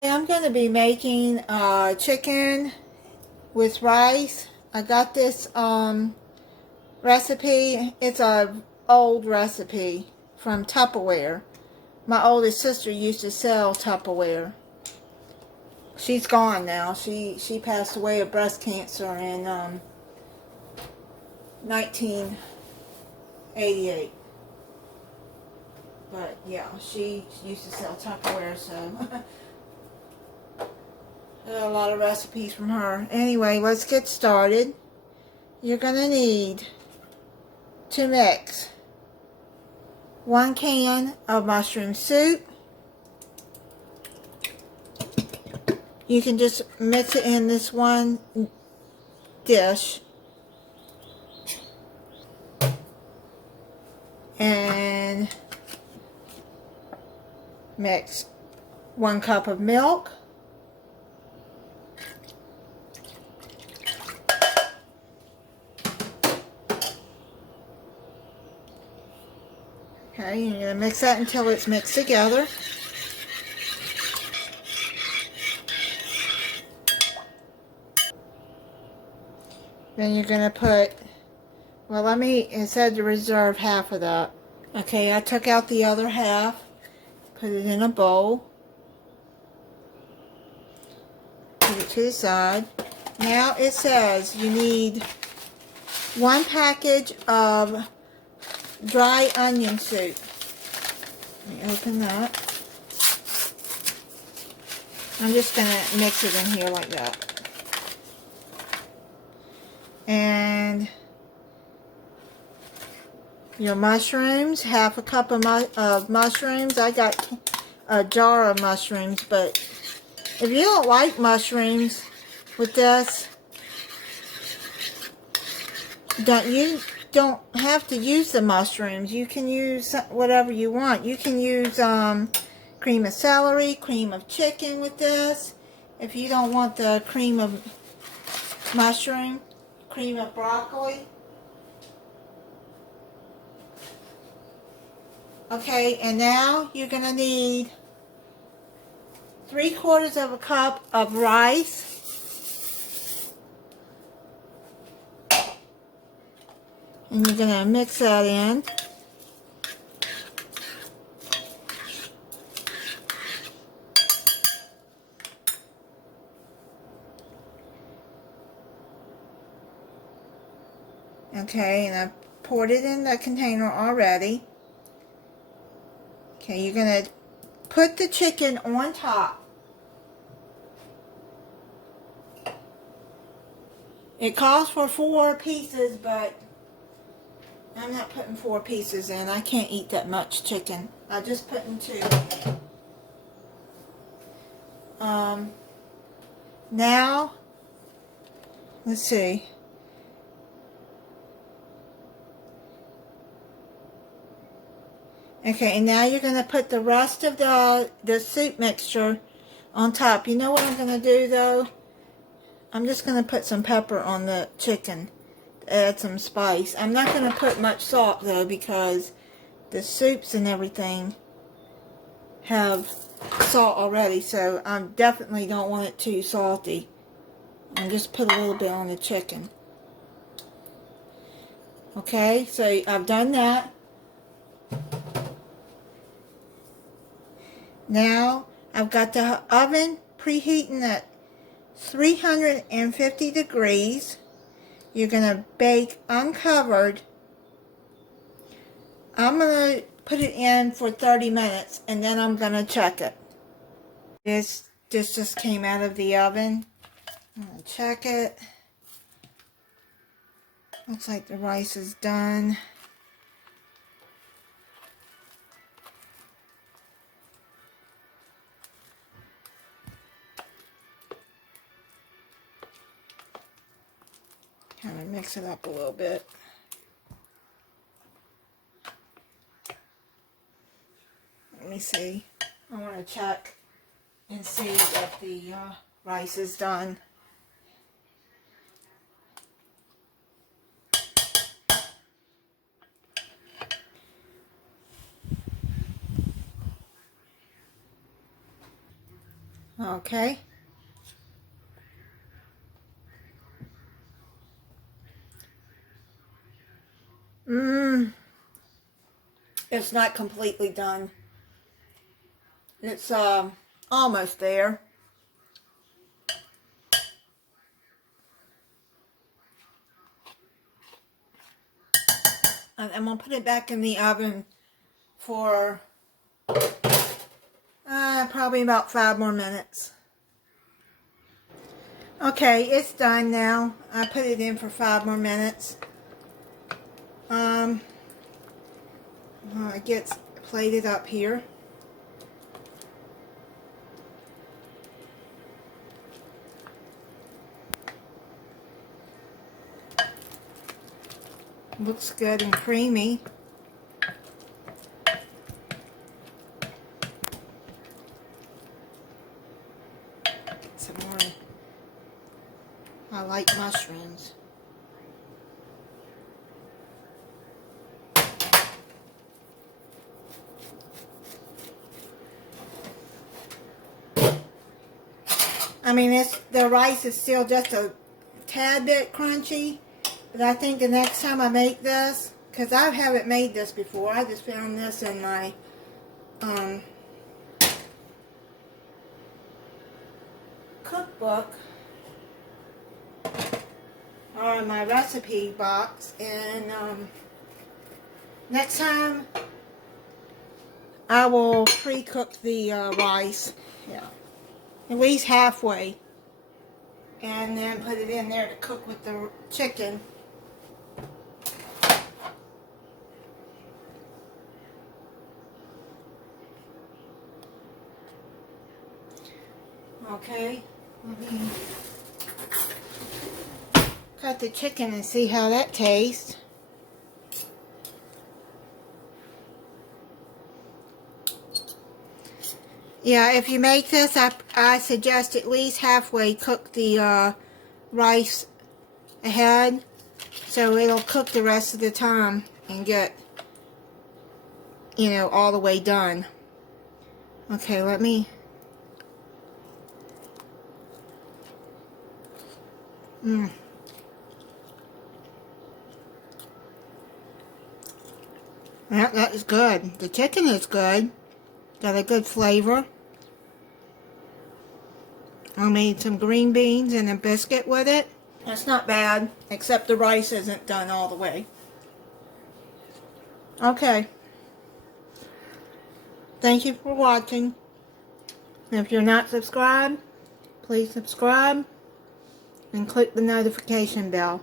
I'm going to be making chicken with rice. I got this recipe. It's a old recipe from Tupperware. My oldest sister used to sell Tupperware. She's gone now. She passed away of breast cancer in 1988. But yeah, she used to sell Tupperware, so I got a lot of recipes from her. Anyway, let's get started. You're going to need to mix 1 can of mushroom soup. You can just mix it in this one dish. And mix 1 cup of milk. Okay, you're going to mix that until it's mixed together. Then you're going to put, well, it said to reserve half of that. Okay, I took out the other half, put it in a bowl, put it to the side. Now it says you need 1 package of dry onion soup. Let me open that. I'm just going to mix it in here like that. And your mushrooms, half a cup of mushrooms. I got a jar of mushrooms, but if you don't like mushrooms with this, you don't have to use the mushrooms. You can use whatever you want. You can use cream of celery, cream of chicken with this. If you don't want the cream of mushroom, cream of broccoli. Okay, and now you're going to need 3/4 of a cup of rice. And you're going to mix that in. Okay, and I poured it in the container already. Okay, you're going to put the chicken on top. It calls for 4 pieces, but I'm not putting 4 pieces in. I can't eat that much chicken. I just put in 2. Now, let's see. Okay, and now you're going to put the rest of the soup mixture on top. You know what I'm going to do, though? I'm just going to put some pepper on the chicken to add some spice. I'm not going to put much salt, though, because the soups and everything have salt already, so I definitely don't want it too salty. And just put a little bit on the chicken. Okay, so I've done that. Now I've got the oven preheating at 350 degrees. You're going to bake uncovered. I'm going to put it in for 30 minutes and then I'm going to check it. This just came out of the oven. I'm going to check it. Looks like the rice is done. Kind of mix it up a little bit. Let me see. I want to check and see if the rice is done. Okay. It's not completely done. It's almost there. And I'm gonna put it back in the oven for probably about 5 more minutes. Okay, it's done now. I put it in for 5 more minutes. It gets plated up here. Looks good and creamy. Some more. I like mushrooms. I mean, the rice is still just a tad bit crunchy, but I think the next time I make this, because I haven't made this before, I just found this in my cookbook or in my recipe box, and next time I will pre-cook the rice, yeah, at least halfway, and then put it in there to cook with the chicken. Okay, let me cut the chicken and see how that tastes. Yeah, if you make this, I suggest at least halfway cook the rice ahead, so it'll cook the rest of the time and get, you know, all the way done. Okay, let me... That is good. The chicken is good. Got a good flavor. I made some green beans and a biscuit with it. That's not bad, except the rice isn't done all the way. Okay. Thank you for watching. If you're not subscribed, please subscribe and click the notification bell.